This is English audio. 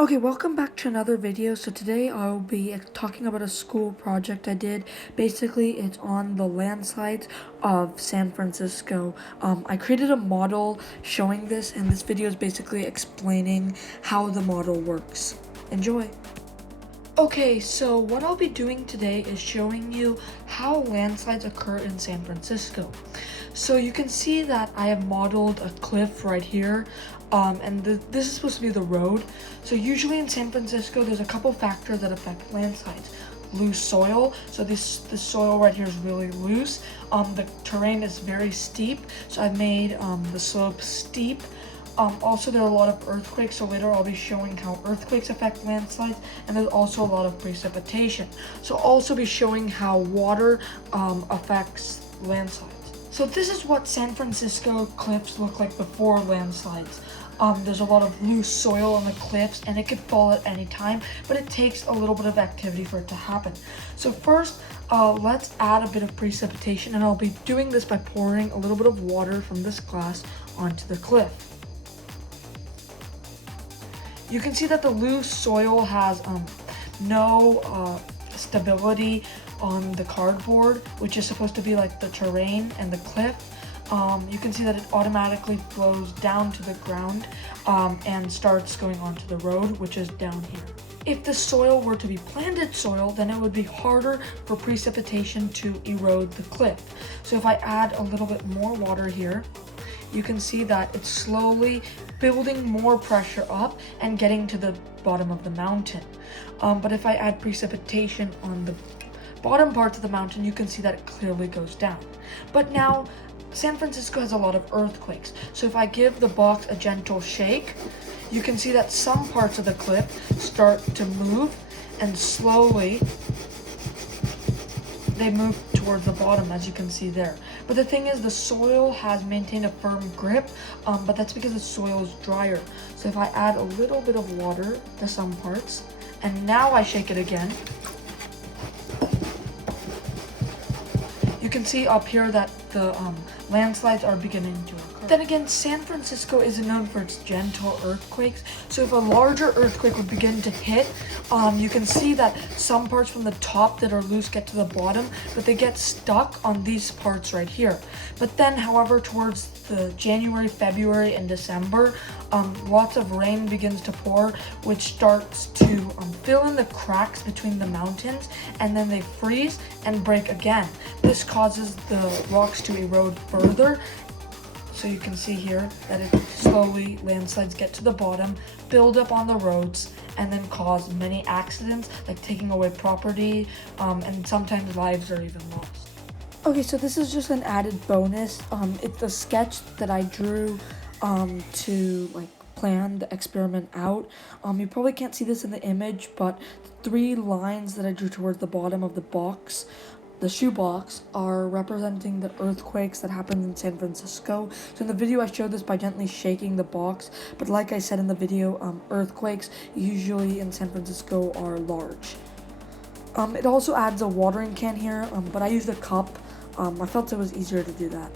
Okay, welcome back to another video. So today I'll be talking about a school project I did. Basically, it's on the landslides of San Francisco. I created a model showing this, and this video is basically explaining how the model works. Enjoy! Okay, so what I'll be doing today is showing you how landslides occur in San Francisco. So you can see that I have modeled a cliff right here, and this is supposed to be the road. So usually in San Francisco, there's a couple factors that affect landslides. Loose soil, so this soil right here is really loose. The terrain is very steep, so I've made the slope steep. Also, there are a lot of earthquakes, so later I'll be showing how earthquakes affect landslides, and there's also a lot of precipitation. So I'll also be showing how water affects landslides. So this is what San Francisco cliffs look like before landslides. There's a lot of loose soil on the cliffs, and it could fall at any time, but it takes a little bit of activity for it to happen. So first, let's add a bit of precipitation, and I'll be doing this by pouring a little bit of water from this glass onto the cliff. You can see that the loose soil has no stability on the cardboard, which is supposed to be like the terrain and the cliff. You can see that it automatically flows down to the ground and starts going onto the road, which is down here. If the soil were to be planted soil, then it would be harder for precipitation to erode the cliff. So if I add a little bit more water here, you can see that it's slowly building more pressure up and getting to the bottom of the mountain. But if I add precipitation on the bottom parts of the mountain, you can see that it clearly goes down. But now, San Francisco has a lot of earthquakes. So if I give the box a gentle shake, you can see that some parts of the cliff start to move, and slowly they move towards the bottom, as you can see there. But the thing is, the soil has maintained a firm grip, but that's because the soil is drier. So if I add a little bit of water to some parts, and now I shake it again, you can see up here that the landslides are beginning to occur. Then again, San Francisco isn't known for its gentle earthquakes, so if a larger earthquake would begin to hit, you can see that some parts from the top that are loose get to the bottom, but they get stuck on these parts right here. But then, however, towards the January, February, and December, lots of rain begins to pour, which starts to fill in the cracks between the mountains, and then they freeze and break again. This causes the rocks to erode further. So you can see here that it slowly, landslides get to the bottom, build up on the roads, and then cause many accidents, like taking away property, and sometimes lives are even lost. Okay, so this is just an added bonus. It's a sketch that I drew to plan the experiment out. You probably can't see this in the image, but the 3 lines that I drew towards the bottom of the box, the shoebox, are representing the earthquakes that happened in San Francisco. So in the video I showed this by gently shaking the box, but like I said in the video, earthquakes usually in San Francisco are large. It also adds a watering can here, but I used a cup. I felt it was easier to do that.